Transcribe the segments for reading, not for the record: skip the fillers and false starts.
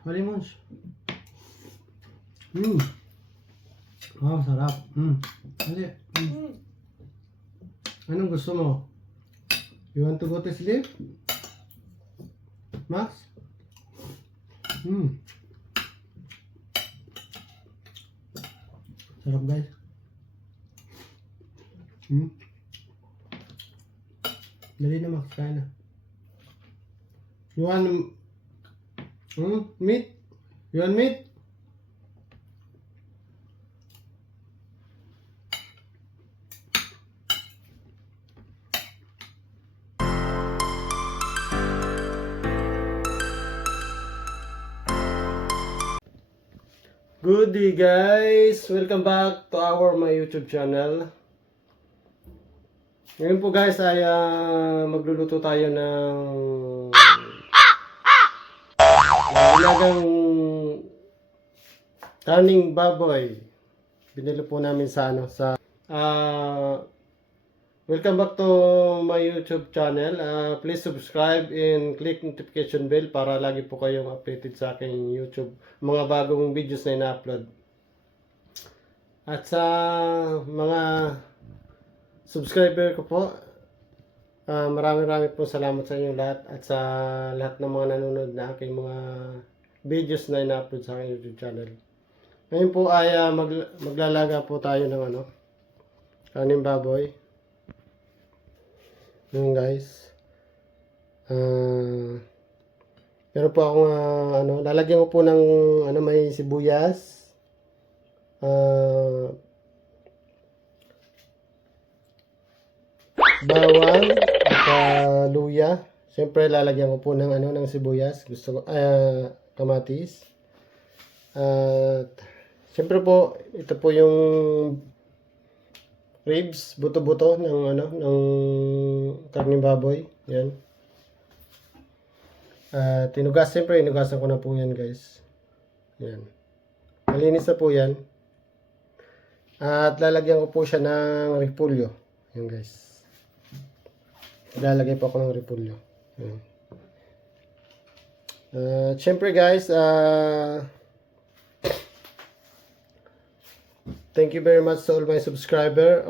Malimos. Oh, sarap. Dali. Anong gusto mo? You want to go to sleep? Max? Sarap guys. Dali na Max, kain na. You want meat? You want meat? Good day guys! Welcome back to my YouTube channel. Ngayon po guys ay magluluto tayo ng ilagang karning baboy. Binili po namin sa welcome back to my YouTube channel. Please subscribe and click notification bell para lagi po kayong updated sa aking YouTube mga bagong videos na ina-upload. At sa mga subscriber ko po, maraming po salamat sa inyo lahat at sa lahat ng mga nanonood na aking mga videos na ina-upload sa aking YouTube channel. Ngayon po ay maglalaga po tayo ng karning baboy. Yun guys. Pero po akong lalagyan ko po ng may sibuyas. Bawang at luya. Siyempre lalagyan ko po ng ng sibuyas. Gusto ko kamatis. At siyempre po ito po yung ribs, buto-buto ng karning baboy. Yan. Siyempre inugasan ko na po yan guys. Yan. Malinis na po yan. At lalagyan ko po siya ng repolyo. Yan guys. Lalagay po ako ng repolyo. Yan. Siyempre guys, thank you very much to all my subscriber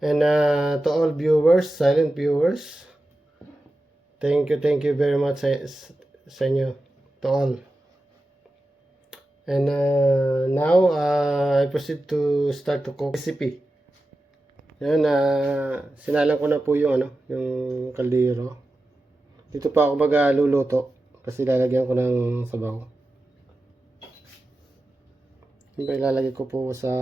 and to all viewers, silent viewers. Thank you very much sa inyo, to all. And now I proceed to start to cook recipe. Yan, sinalang ko na po yung kaldero. Dito pa ako magluluto kasi lalagyan ko ng sabaw. Siyempre ilalagay ko po sa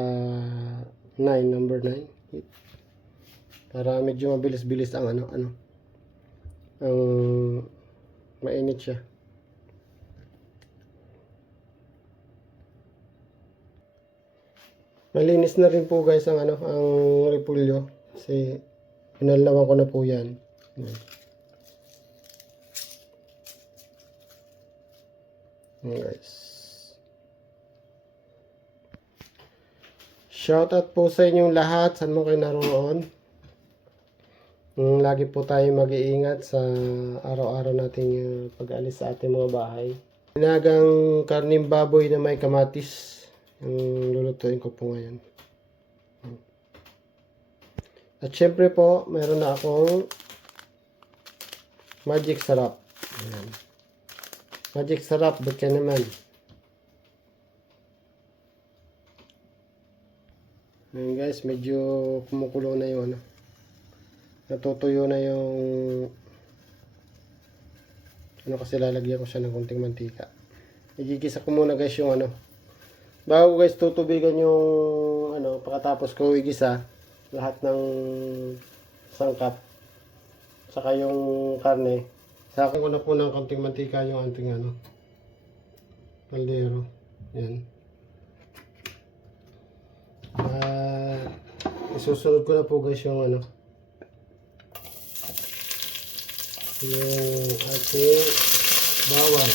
number 9 para medyo mabilis-bilis ang ang mainit siya. Malinis na rin po guys ang ang repolyo kasi pinalawan ko na po yan. Guys, shoutout po sa inyong lahat, saan mo kayo naroon. Lagi po tayo mag-iingat sa araw-araw nating pag-alis sa ating mga bahay. Sinagang karning baboy na may kamatis yung lulutuin ko po ngayon. At syempre po, meron na akong magic sarap. Ayan. Magic sarap, ba't ka naman? Ayan guys, medyo kumukulo na yung natutuyo na yung kasi lalagyan ko siya ng konting mantika. Igigisa ko muna guys yung bago guys tutubigan yung pagkatapos ko igisa lahat ng sangkap saka yung karne. Saka ko na po ng konting mantika yung ating kaldero. Yan. Isusunod ko na po guys yung yung ating bawang.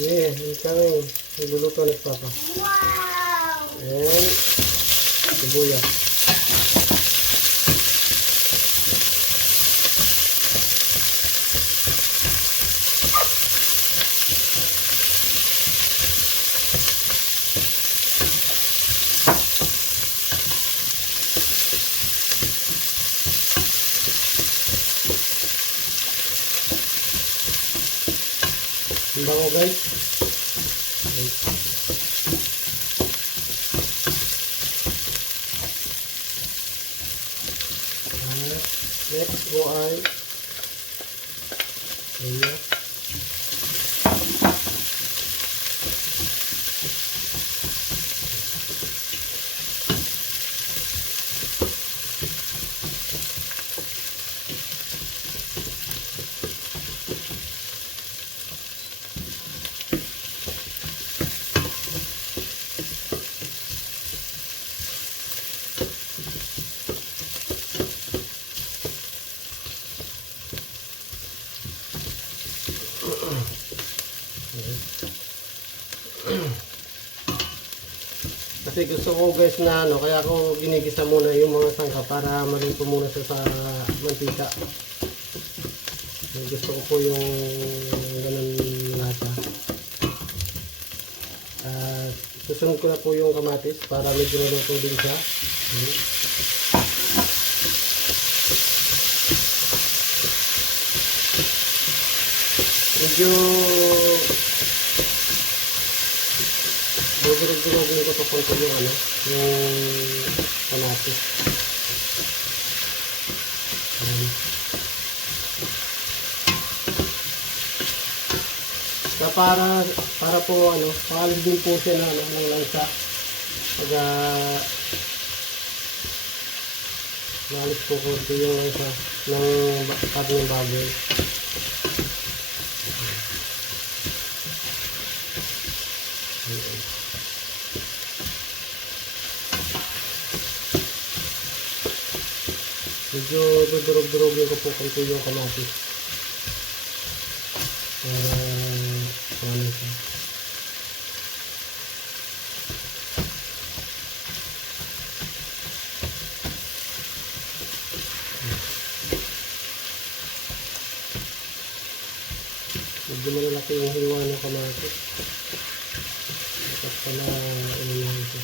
Yeah, ikaw niluluto ni Papa. Wow! And sibuyas. Ang bango guys. Next po ay ayan. Kasi gusto ko guys na ano, kaya ako ginigisa muna yung mga sangka para maluto muna siya sa mantika. Gusto ko po yung ganun lasa. At susunod ko na po yung kamatis para medyo maluto din siya. Medyo durog-durog ko po konti yung ano, yung kamatis. Na para po ano, paalis din po siya na ano, ng langsa. Pag maalis po konti yung langsa ng karne ng baboy. Medyo dudurog-durogin ko po konti yung kamatis para ano siya. Medyo malalaki yung hiwa ng kamatis. Dapat pala inunahan siya.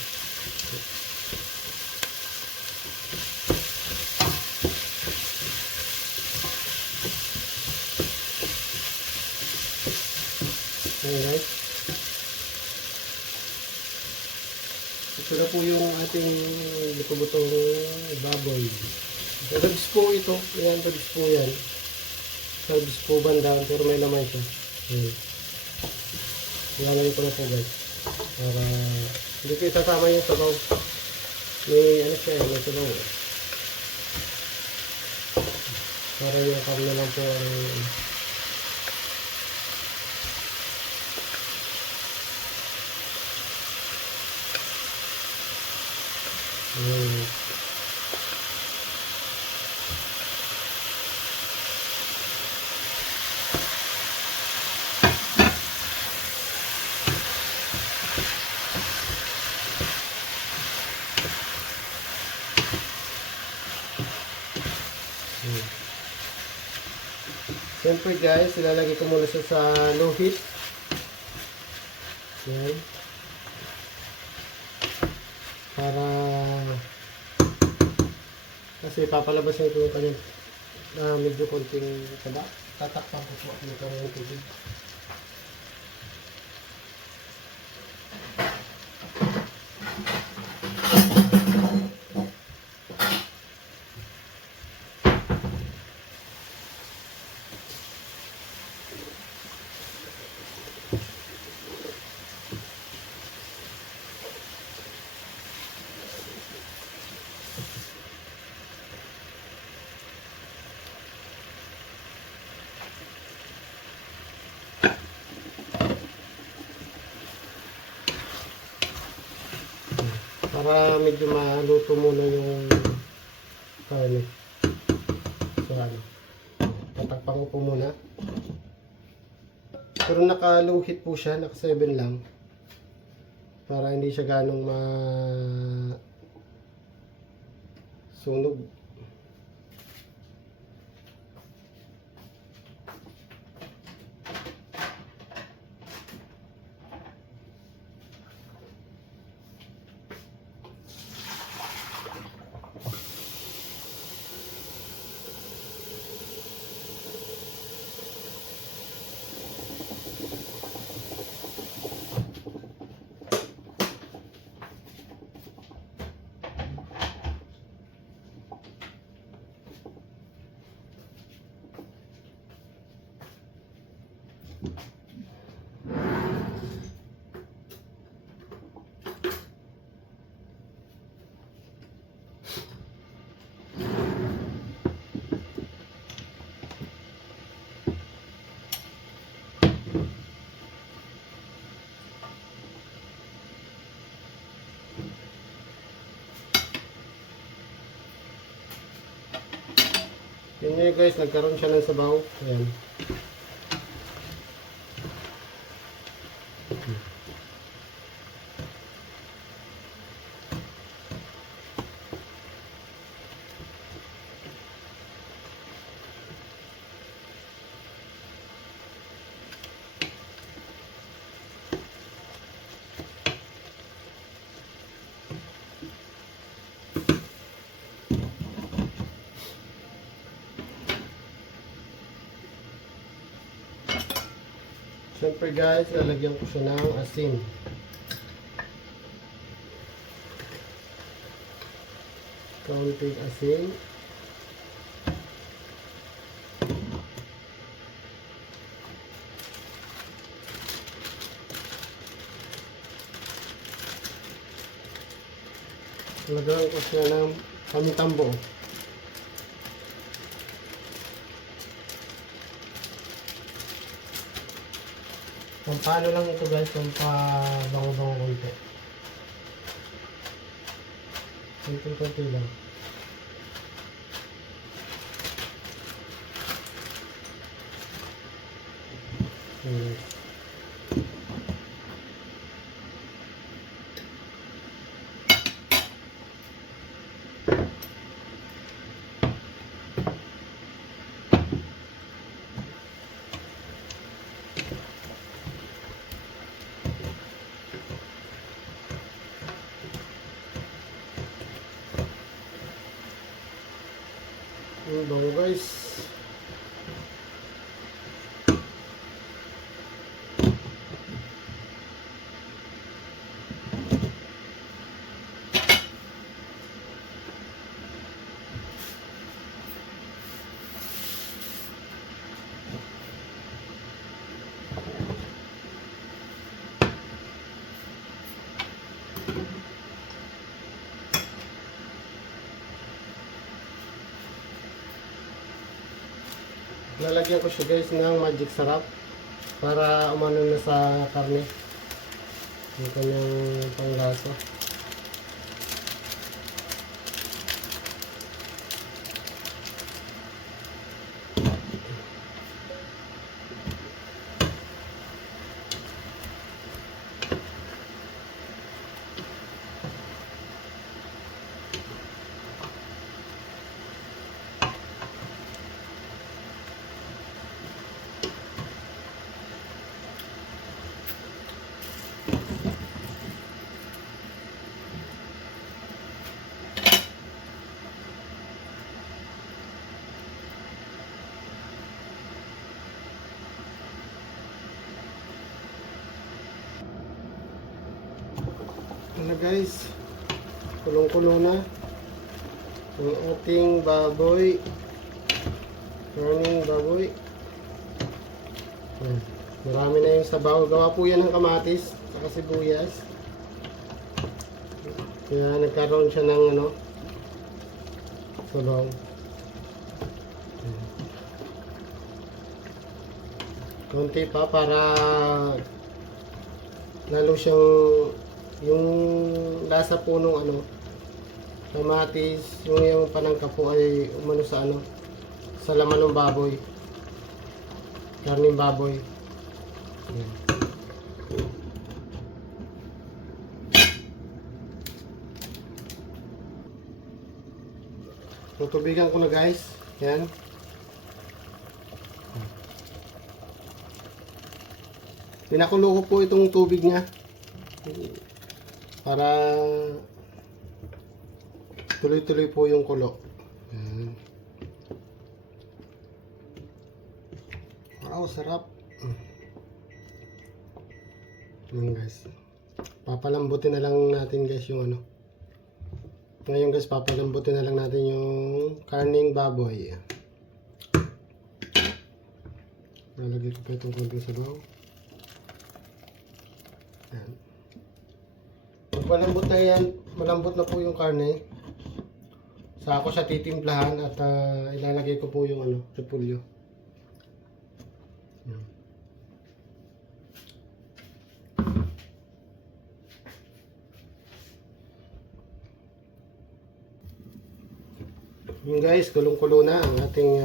Ayan guys. Ito na po yung ating buto-butong baboy. Ribs po ito. Ayan, ribs po yan. Ribs po banda, pero may laman siya. Ayan. Ilalagay ko na po guys. Para hindi ko isasama yung sabaw. May ano siya, may sabaw. Para yung karne lang po ang siyempre guys, ilalagay ko muna siya sa low heat. Yan. Para kasi papalabas na ito yung kanyang medyo konting taba. Tatakpan ko po ang karang tubig. Para medyo maluto muna yung karne. So ano, tatakpan ko po muna. Pero naka low heat po siya, naka 7 lang. Para hindi siya ganong sunog. Yun nga guys, nagkaroon siya ng sabaw. Ayan. Siyempre guys, lalagyan ko siya ng asin. Kaunting asin. Lalagyan ko siya ng pamintambo. Pampano lang ito guys, pampabango-bango konti. Konti lang. Bango guys. Lalagyan ko siya guys ng magic sarap para umano na sa karne. Yung kanyang panglasa. Ano guys, kulong-kulo na ang ating baboy, morning baboy. Marami na yung sabaw. Gawa po yan ng kamatis saka sibuyas, kaya nagkaroon siya ng ano, sabaw. Konti pa para lalo siyang yung lasa po nung ano, kamatis, yung panangka po ay umano sa ano, sa laman ng baboy, karning baboy. Ayan. Tutubigan ko na guys. Yan. Pinakulo ko po itong tubig niya. Para tuloy-tuloy po yung kulo. Yan. Wow, sarap. Yan guys. Papalambutin na lang natin guys yung ano. Ngayon guys, papalambutin na lang natin yung karning baboy. Lalagay ko pa itong konting sabaw. Yan. Pag malambot na yan, malambot na po yung karne. Saka ko siya titimplahan at ilalagay ko po yung ano, repolyo. Yan. Yung guys, kulong-kulo na ang ating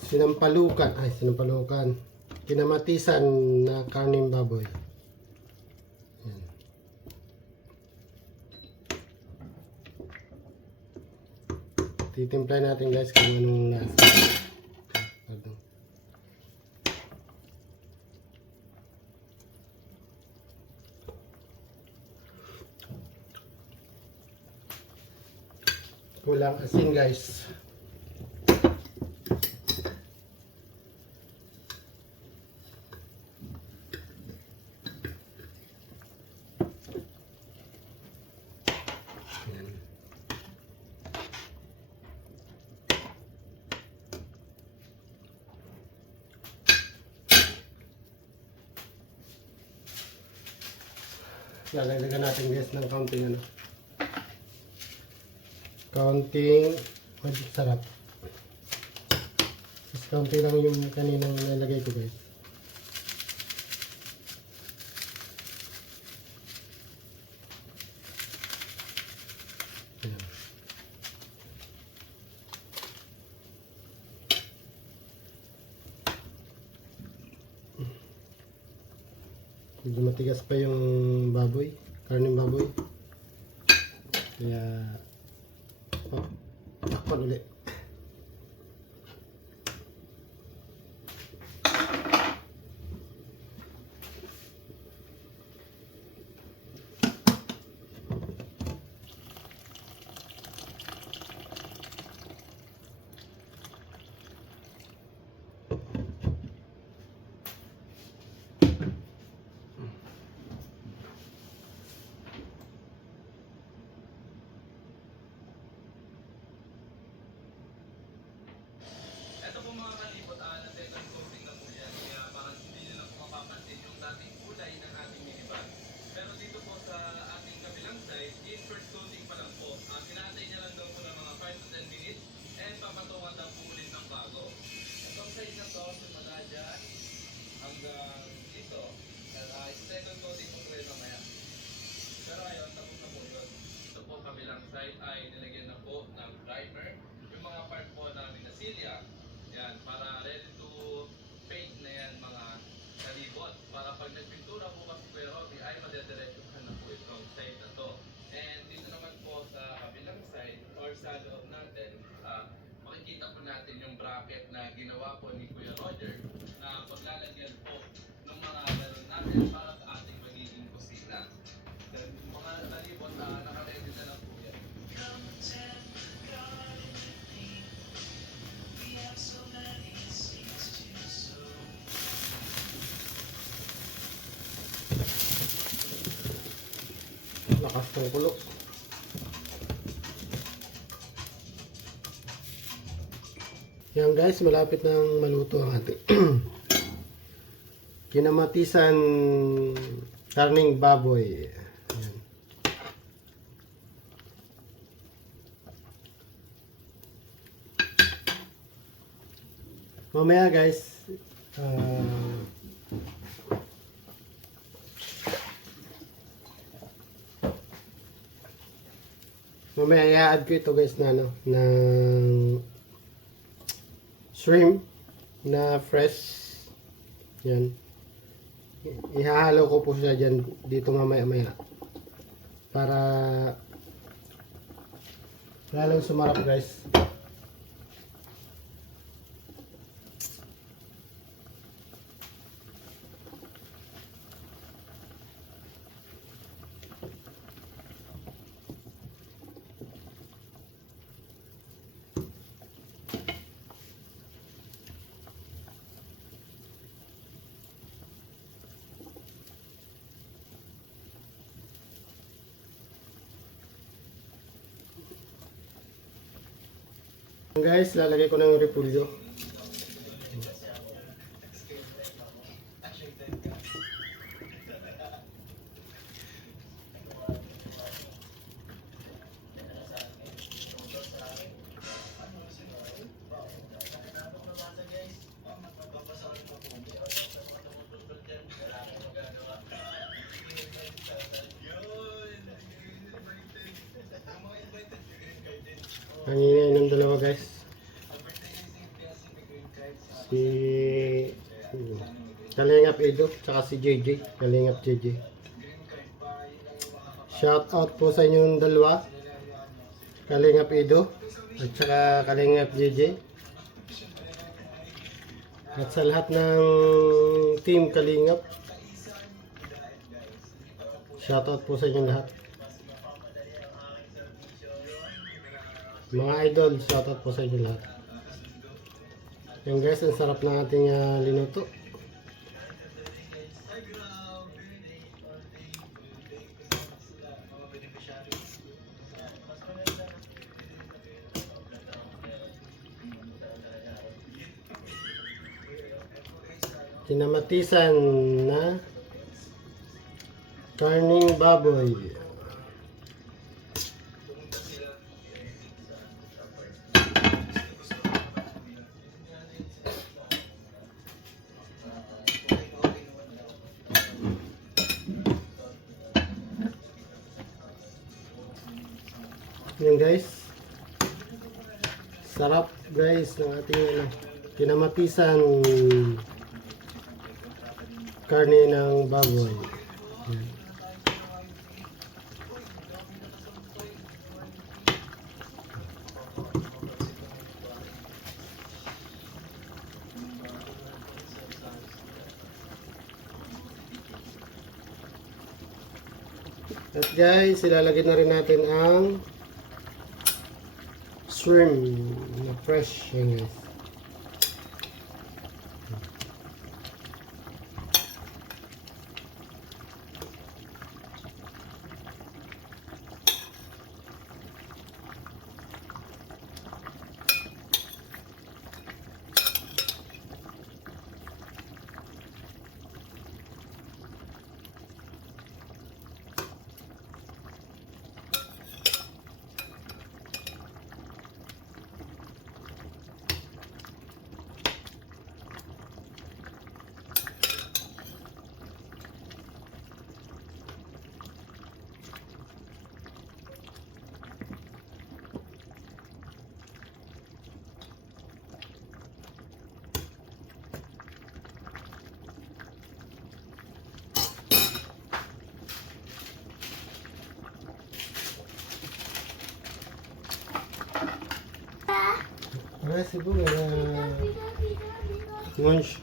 sinampalukan. Kinamatisan na karning baboy. Yan. Titimplay natin guys kung anong lasa. Pardon. Kulang asin guys. Yan. Lalagyan natin guys ng kaunting ano. Kaunting magic sarap. Mas kaunti lang yung kaninang nilagay ko guys. Ayan. Medyo matigas pa yung baboy, karning baboy. Kaya takpan ulit. Side ay nilagyan na po ng primer yung mga part po ng minasilya. Yan, para ready to paint na yan mga kalibot. Para pag nagpintura po kasi Kuya Robby ay madediretsuhan na po itong side na to. And dito naman po sa kabilang side or sa loob natin, makikita po natin yung bracket na ginawa po ni Kuya Roger na paglalagyan po ng mga galon natin para sa ating magiging kusina. Then, mga kalibot, naka-ready na lang po yan. Lakas ng kulo. Yan guys, malapit nang maluto ang ating kinamatisan karning baboy. Yan. Mamaya guys, mamaya i-add ko ito guys na ano, ng shrimp na fresh. Yan. Ihahalo ko po siya dyan dito mamaya-maya. Para Lalong sumarap guys. Guys, lalagay ko ng repolyo. Ang ingay ng dalawa guys. Si Kalingap Edo tsaka si JJ, Kalingap JJ. Shout out po sa inyong dalawa, Kalingap Edo at saka Kalingap JJ. At sa lahat ng team Kalingap, shout out po sa inyong lahat. Mga idol, shout out po sa inyong lahat. Yan guys, ang sarap ng ating linuto. Kinamatisan na karning baboy. Yan guys, sarap guys ng ating kinamatisan karne ng baboy. Yan. At guys, ilalagay na rin natin ang shrimp na fresh. Yan guys. Para siguro munch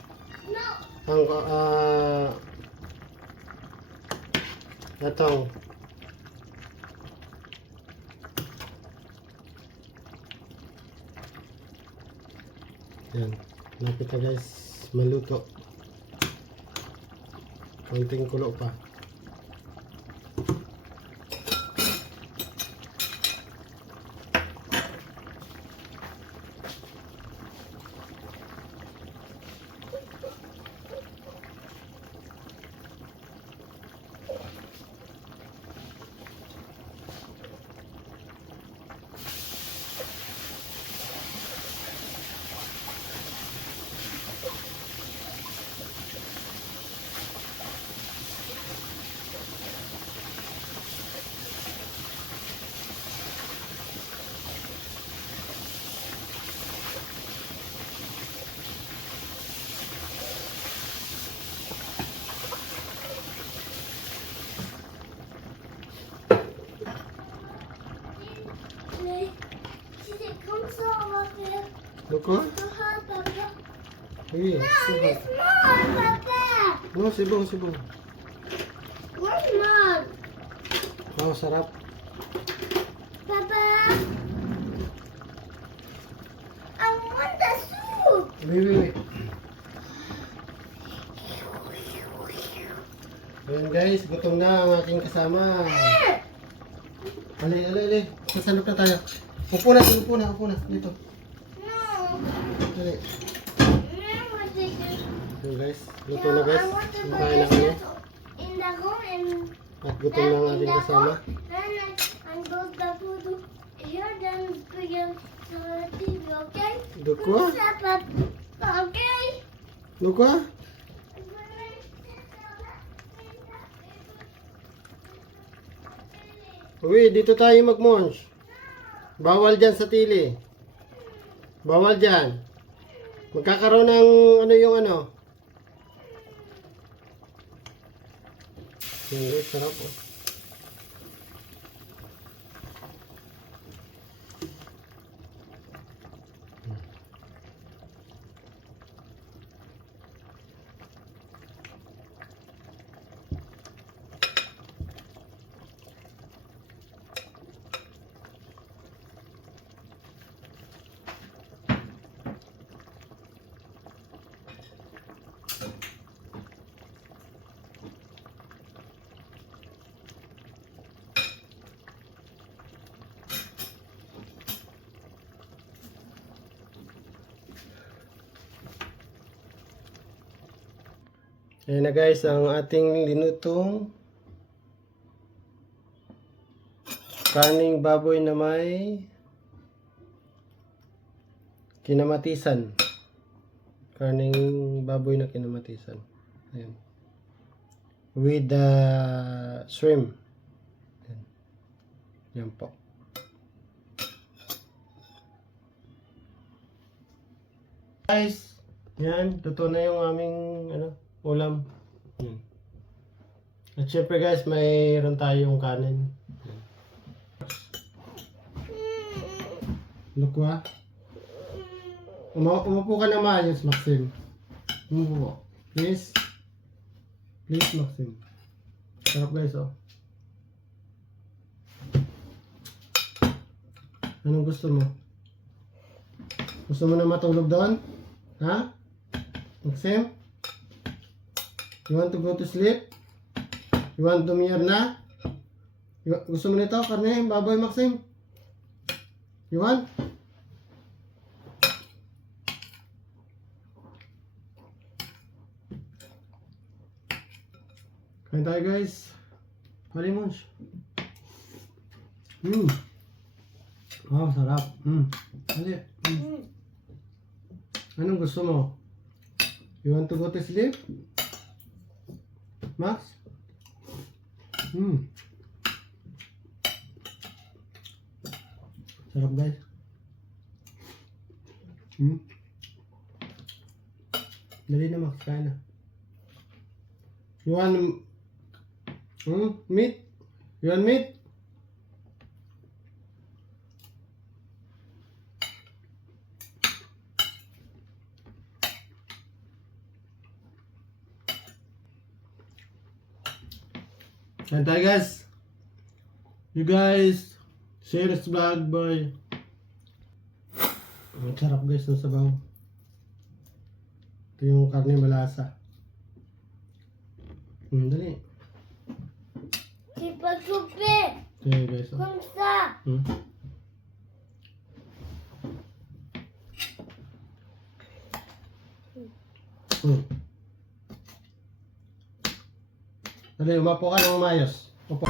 ang natong yan, lapit na guys maluto, konting kulo pa. Look, oh. Papa. Yes. It's small, Papa. No, sibong, sibong. What's small? Oh, sarap. Papa. I want the soup. Wait. Ayan guys, gutom na ang aking kasama. Ali. Sasalok na tayo. Upo na. Dito. No. Dali. Never take it. Ayan guys, luto na guys. I want to put Kumain na this kami. in the home and At gutom na ang aking kasama. then I go the food here, then put it on the TV, okay? Dukwa? Okay? Dukwa? Uy, dito tayo mag-munch. Bawal dyan sa tili. Bawal dyan. Magkakaroon ng ano yung ano. Yung sarap oh. Ayan na guys, ang ating linutong karning baboy na may kinamatisan. Karning baboy na kinamatisan. Ayan. With the shrimp. Ayan. Yan po. Guys, yan, totoo na yung aming ulam. Yan. At syempre guys, mayroon tayong kanin. Lukwa. Umupo ka na maayos, Maxim. Umupo. Please. Please, Maxim. Sarap guys, oh. Anong gusto mo? Gusto mo na matulog doon? Ha? Maxim? You want to go to sleep? You want to na? Gusto mo nito? Karne? Baboy, Maxim? You want? Kain tayo guys. Halimons. Wow, sarap. Hali. Anong gusto mo? You want to go to sleep? Max? Sarap guys. Dali na Max, kain na. You want meat? You want meat? And tayo guys. You guys share this vlog boy. Ang sarap guys ng sabaw. Ito yung karne malasa. Dali. Chupa-chupi. Okay guys. Kumsa. Dali, umapo ka ng mayos. Upo.